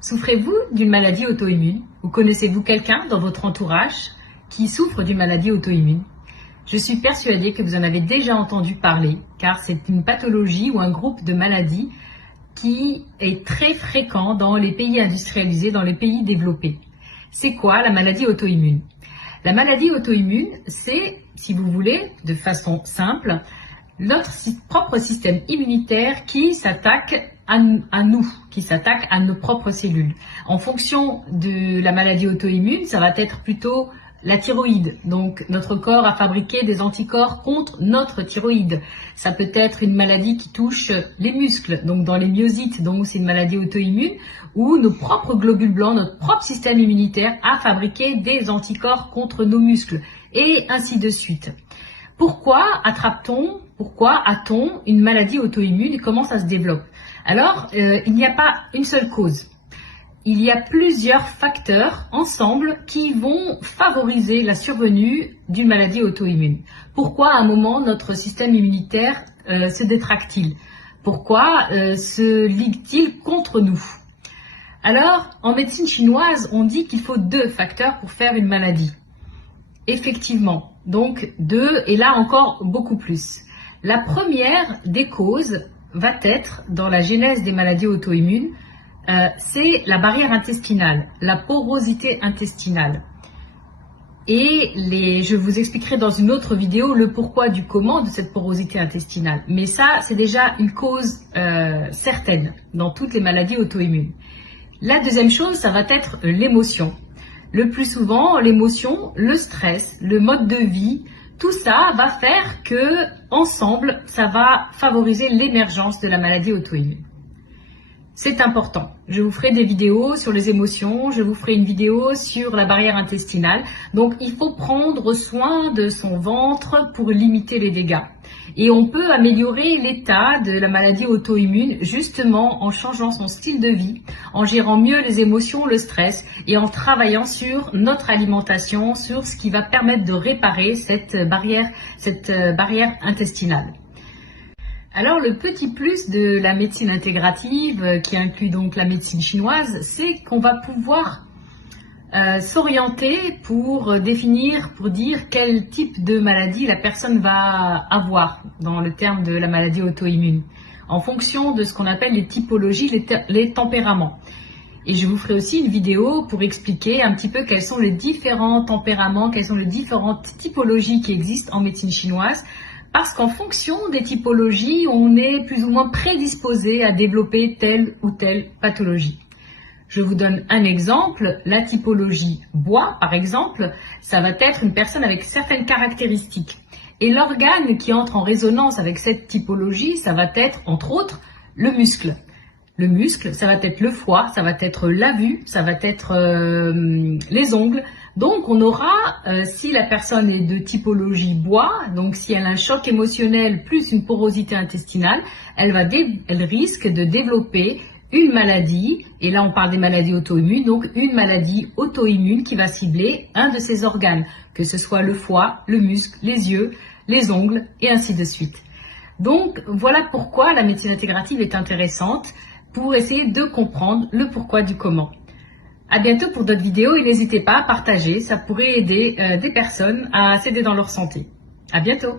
Souffrez-vous d'une maladie auto-immune ou connaissez-vous quelqu'un dans votre entourage qui souffre d'une maladie auto-immune? Je suis persuadée que vous en avez déjà entendu parler car c'est une pathologie ou un groupe de maladies qui est très fréquent dans les pays industrialisés, dans les pays développés. C'est quoi la maladie auto-immune? La maladie auto-immune, c'est, si vous voulez, de façon simple, notre propre système immunitaire qui s'attaque à nous, qui s'attaque à nos propres cellules. En fonction de la maladie auto-immune, ça va être plutôt la thyroïde. Donc notre corps a fabriqué des anticorps contre notre thyroïde. Ça peut être une maladie qui touche les muscles, donc dans les myosites, donc c'est une maladie auto-immune, où nos propres globules blancs, notre propre système immunitaire a fabriqué des anticorps contre nos muscles, et ainsi de suite. Pourquoi a-t-on une maladie auto-immune et comment ça se développe? Alors, il n'y a pas une seule cause. Il y a plusieurs facteurs ensemble qui vont favoriser la survenue d'une maladie auto-immune. Pourquoi à un moment notre système immunitaire se détracte-t-il? Pourquoi se ligue-t-il contre nous? Alors, en médecine chinoise, on dit qu'il faut 2 facteurs pour faire une maladie. Effectivement, donc 2 et là encore beaucoup plus. La première des causes va être, dans la genèse des maladies auto-immunes, c'est la barrière intestinale, la porosité intestinale. Et je vous expliquerai dans une autre vidéo le pourquoi du comment de cette porosité intestinale. Mais ça, c'est déjà une cause certaine dans toutes les maladies auto-immunes. La deuxième chose, ça va être l'émotion. Le plus souvent, l'émotion, le stress, le mode de vie, tout ça va faire que, ensemble, ça va favoriser l'émergence de la maladie auto-immune. C'est important. Je vous ferai des vidéos sur les émotions, je vous ferai une vidéo sur la barrière intestinale. Donc, il faut prendre soin de son ventre pour limiter les dégâts. Et on peut améliorer l'état de la maladie auto-immune justement en changeant son style de vie, en gérant mieux les émotions, le stress et en travaillant sur notre alimentation, sur ce qui va permettre de réparer cette barrière intestinale. Alors le petit plus de la médecine intégrative, qui inclut donc la médecine chinoise, c'est qu'on va pouvoir s'orienter pour dire quel type de maladie la personne va avoir dans le terme de la maladie auto-immune, en fonction de ce qu'on appelle les typologies, les tempéraments. Et je vous ferai aussi une vidéo pour expliquer un petit peu quels sont les différents tempéraments, quelles sont les différentes typologies qui existent en médecine chinoise, parce qu'en fonction des typologies, on est plus ou moins prédisposé à développer telle ou telle pathologie. Je vous donne un exemple, la typologie bois par exemple, ça va être une personne avec certaines caractéristiques. Et l'organe qui entre en résonance avec cette typologie, ça va être entre autres le muscle. Le muscle, ça va être le foie, ça va être la vue, ça va être les ongles. Donc on aura, si la personne est de typologie bois, donc si elle a un choc émotionnel plus une porosité intestinale, elle risque de développer une maladie, et là on parle des maladies auto-immunes, donc une maladie auto-immune qui va cibler un de ses organes, que ce soit le foie, le muscle, les yeux, les ongles et ainsi de suite. Donc voilà pourquoi la médecine intégrative est intéressante, pour essayer de comprendre le pourquoi du comment. À bientôt pour d'autres vidéos et n'hésitez pas à partager, ça pourrait aider des personnes à s'aider dans leur santé. À bientôt.